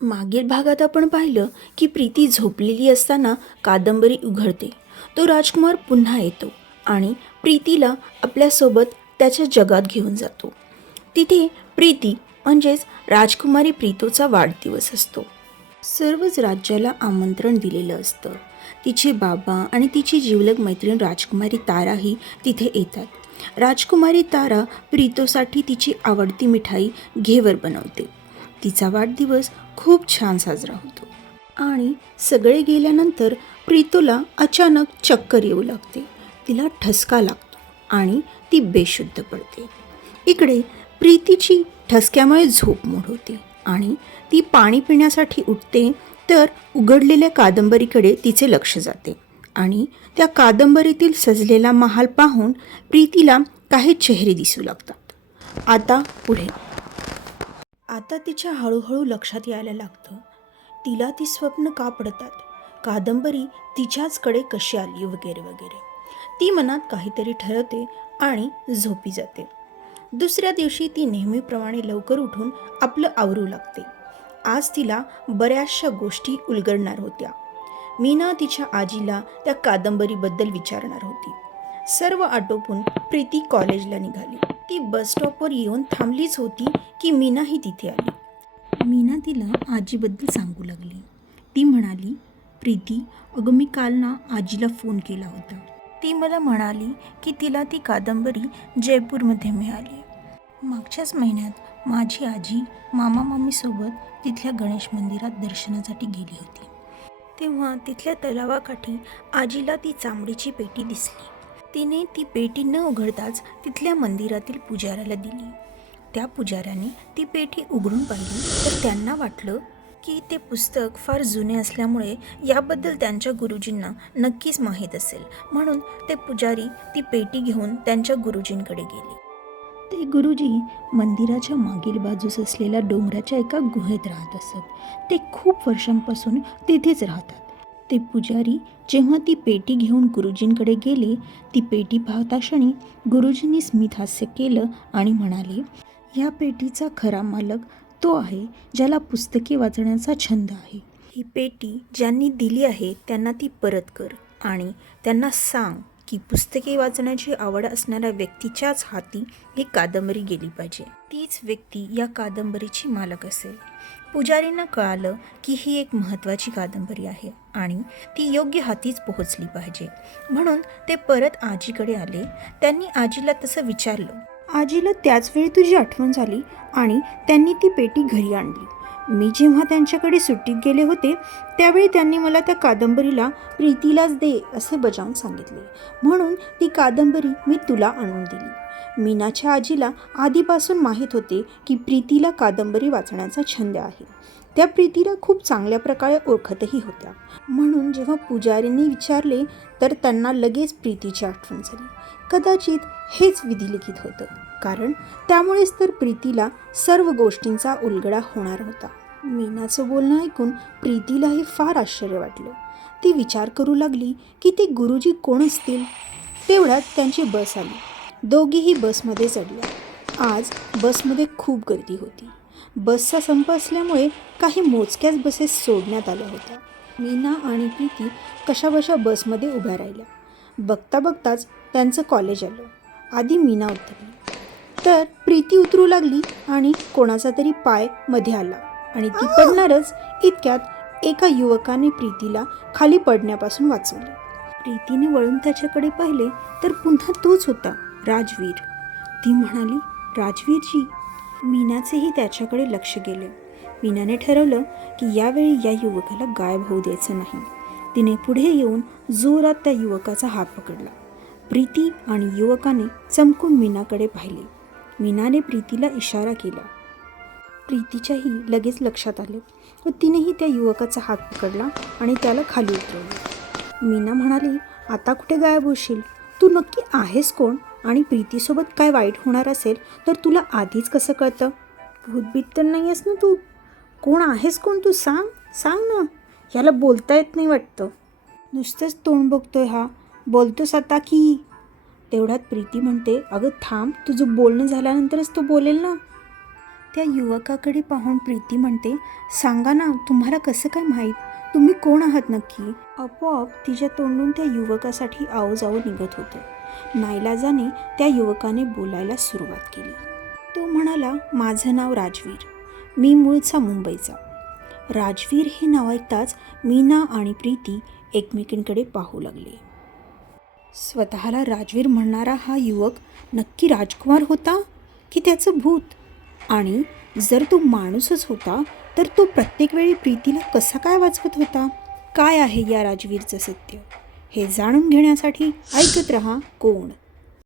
मागील भागात आपण पाहिलं की प्रीती झोपलेली असताना कादंबरी उघडते. तो राजकुमार पुन्हा येतो आणि प्रीतीला आपल्यासोबत त्याच्या जगात घेऊन जातो. तिथे प्रीती म्हणजेच राजकुमारी प्रीतोचा वाढदिवस असतो. सर्वच राज्याला आमंत्रण दिलेलं असतं. तिचे बाबा आणि तिची जिवलग मैत्रीण राजकुमारी ताराही तिथे येतात. राजकुमारी तारा प्रीतोसाठी तिची आवडती मिठाई घेवर बनवते. तिचा वाढदिवस खूप छान साजरा होतो आणि सगळे गेल्यानंतर प्रीतोला अचानक चक्कर येऊ लागते. तिला ठसका लागतो आणि ती बेशुद्ध पडते. इकडे प्रीतीची ठसक्यामुळे झोप मोड होते आणि ती पाणी पिण्यासाठी उठते तर उघडलेल्या कादंबरीकडे तिचे लक्ष जाते आणि त्या कादंबरीतील सजलेला महाल पाहून प्रीतीला काही चेहरे दिसू लागतात. आता तिच्या हळूहळू लक्षात यायला लागतं. तिला ती स्वप्न का पडतात, कादंबरी तिच्याचकडे कशी आली वगैरे वगैरे. ती मनात काहीतरी ठरवते आणि झोपी जाते. दुसऱ्या दिवशी ती नेहमीप्रमाणे लवकर उठून आपलं आवरू लागते. आज तिला बऱ्याचशा गोष्टी उलगडणार होत्या. मीना तिच्या आजीला त्या कादंबरीबद्दल विचारणार होती. सर्व आटोपून प्रीती कॉलेजला निघाली. ती बस स्टॉपवर येऊन थांबलीच होती की मीनाही तिथे आली. मीना तिला आजीबद्दल सांगू लागली. ती म्हणाली, प्रीती, अगं मी काल ना आजीला फोन केला होता. ती मला म्हणाली की तिला ती कादंबरी जयपूरमध्ये मिळाली. मागच्याच महिन्यात माझी आजी मामा मामीसोबत तिथल्या गणेश मंदिरात दर्शनासाठी गेली होती. तेव्हा तिथल्या तलावाकाठी आजीला ती चामडीची पेटी दिसली. तिने ती पेटी न उघडताच तिथल्या मंदिरातील पुजाऱ्याला दिली. त्या पुजाऱ्याने ती पेटी उघडून पाहिली तर त्यांना वाटलं की ते पुस्तक फार जुने असल्यामुळे याबद्दल त्यांच्या गुरुजींना नक्कीच माहीत असेल. म्हणून ते पुजारी ती पेटी घेऊन त्यांच्या गुरुजींकडे गेले. ते गुरुजी मंदिराच्या मागील बाजूस असलेल्या डोंगराच्या एका गुहेत राहत असत. ते खूप वर्षांपासून तिथेच राहतात. ते पुजारी जेव्हा ती पेटी घेऊन गुरुजींकडे गेले, ती पेटी पाहता क्षणी गुरुजींनी स्मित हास्य केलं आणि म्हणाले, या पेटीचा खरा मालक तो आहे ज्याला पुस्तके वाचण्याचा छंद आहे. ही पेटी ज्यांनी दिली आहे त्यांना ती परत कर आणि त्यांना सांग की पुस्तके वाचण्याची आवड असणाऱ्या व्यक्तीच्याच हाती ही कादंबरी गेली पाहिजे. तीच व्यक्ती या कादंबरीची मालक असेल. पुजारींना कळालं की ही एक महत्त्वाची कादंबरी आहे आणि ती योग्य हातीच पोहोचली पाहिजे. म्हणून ते परत आजीकडे आले. त्यांनी आजीला तसं विचारलं. आजीला त्याचवेळी तुझी आठवण झाली आणि त्यांनी ती पेटी घरी आणली. मी जेव्हा त्यांच्याकडे सुट्टीत गेले होते त्यावेळी त्यांनी मला त्या कादंबरीला प्रीतीलाच दे असे बजावून सांगितले. म्हणून ती कादंबरी मी तुला आणून दिली. मीनाच्या आजीला आधीपासून माहीत होते की प्रीतीला कादंबरी वाचण्याचा छंद आहे. त्या प्रीतीला खूप चांगल्या प्रकारे ओळखतही होत्या. म्हणून जेव्हा पुजारींनी विचारले तर त्यांना लगेच प्रीतीची आठवण झाली. कदाचित हेच विधिलिखित होतं, कारण त्यामुळेच तर प्रीतीला सर्व गोष्टींचा उलगडा होणार होता. मीनाचं बोलणं ऐकून प्रीतीलाही फार आश्चर्य वाटलं. ती विचार करू लागली की ते गुरुजी कोण असतील. तेवढ्यात त्यांची बस आली. दोघीही बसमध्ये चढल्या. आज बसमध्ये खूप गर्दी होती. बसचा संप असल्यामुळे काही मोजक्याच बसेस सोडण्यात आल्या होत्या. मीना आणि प्रीती कशाबशा बसमध्ये उभ्या राहिल्या. बघता बघताच त्यांचं कॉलेज आलं. आधी मीना उतरली तर प्रीती उतरू लागली आणि कोणाचा तरी पाय मध्ये आला आणि ती पडणारच इतक्यात एका युवकाने प्रीतीला खाली पडण्यापासून वाचवले. प्रीतीने वळून त्याच्याकडे पाहिले तर पुन्हा तोच होता, राजवीर. ती म्हणाली, राजवीरजी. मीनाचेही त्याच्याकडे लक्ष गेले. मीनाने ठरवलं की यावेळी या युवकाला गायब होऊ द्यायचं नाही. तिने पुढे येऊन जोरात त्या युवकाचा हात पकडला. प्रीती आणि युवकाने चमकून मीनाकडे पाहिले. मीनाने प्रीतीला इशारा केला. प्रीतीच्याही लगेच लक्षात आले व तिनेही त्या युवकाचा हात पकडला आणि त्याला खाली उतरवले. मीना म्हणाली, आता कुठे गायब होशील? तू नक्की आहेस कोण आणि प्रीतीसोबत काय वाईट होणार असेल तर तुला आधीच कसं कळतं? भूतबीत तर नाही आहेस ना तू? कोण आहेस कोण तू? सांग ना. ह्याला बोलता येत नाही वाटतं. नुसतंच तोंड बघतोय हा. बोलतोस आता की? तेवढ्यात प्रीती म्हणते, अगं थांब, तुझं बोलणं झाल्यानंतरच तो बोलेल ना. त्या युवकाकडे पाहून प्रीती म्हणते, सांगा ना, तुम्हाला कसं काय माहीत? तुम्ही कोण आहात नक्की? आपोआप तिच्या तोंडून त्या युवकासाठी आवजावं निघत होतं. नाईलाजाने त्या युवकाने बोलायला सुरुवात केली. तो म्हणाला, माझं नाव राजवीर, मी मूळचा मुंबईचा. राजवीर हे नाव ऐकताच मीना आणि प्रीती एकमेकींकडे पाहू लागले. स्वतःला राजवीर म्हणणारा हा युवक नक्की राजकुमार होता की त्याचं भूत? आणि जर तो माणूसच होता तर तो प्रत्येक वेळी प्रीतीला कसा काय वाचवत होता? काय आहे या राजवीरचं सत्य? हे जाणून घेण्यासाठी ऐकत रहा कोण.